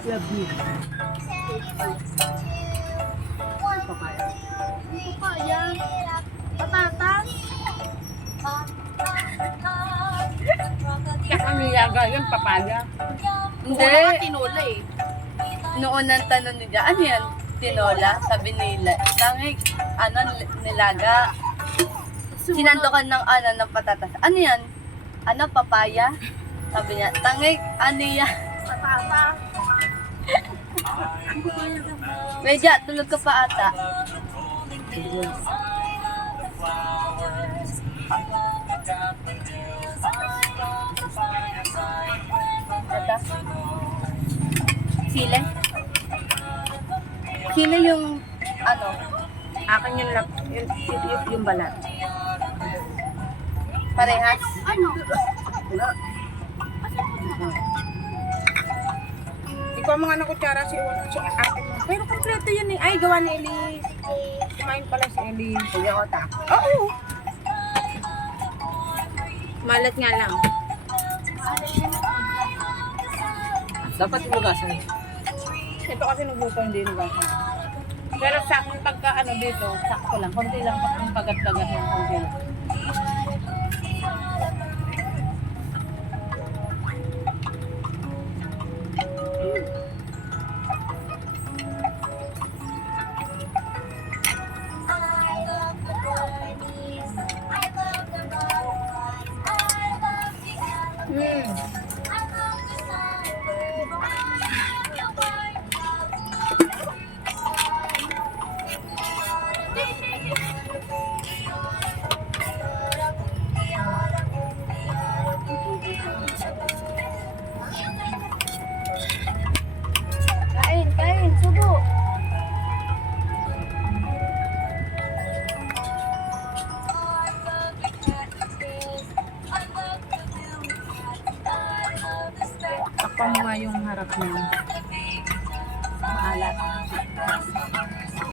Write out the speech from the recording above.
Love you. Papaya. Papaya. Patatas. Kaya kami yaga yung papaya. Hindi. Wala ka tinola eh. Noon ang tanong niya, ano yan? Tinola? Sabi nila, tangik, nilaga. Sinandokan ng ng patatas. Ano yan? Papaya? Sabi niya, tangik, ano yan? Patata. Medya, tulog ka pa ata. Ata? Sile? Sile yung, Akin yung balat. parehas? Ano? Wala. Ikaw mga nakutsara si ate mo. Pero kompleto yun eh. Ay, gawa ni Elise. Kumain pala si Elise. Sige ko ta. Oo. Malat nga lang. Dapat inugasan. Ito kasi nagluto, hindi inugasan. Pero sa akin pagka dito, sakto lang. Konti lang yung kagat-kagat ng konti lang. Kain, subo. Takpan mo nga yung harap niya. Alat.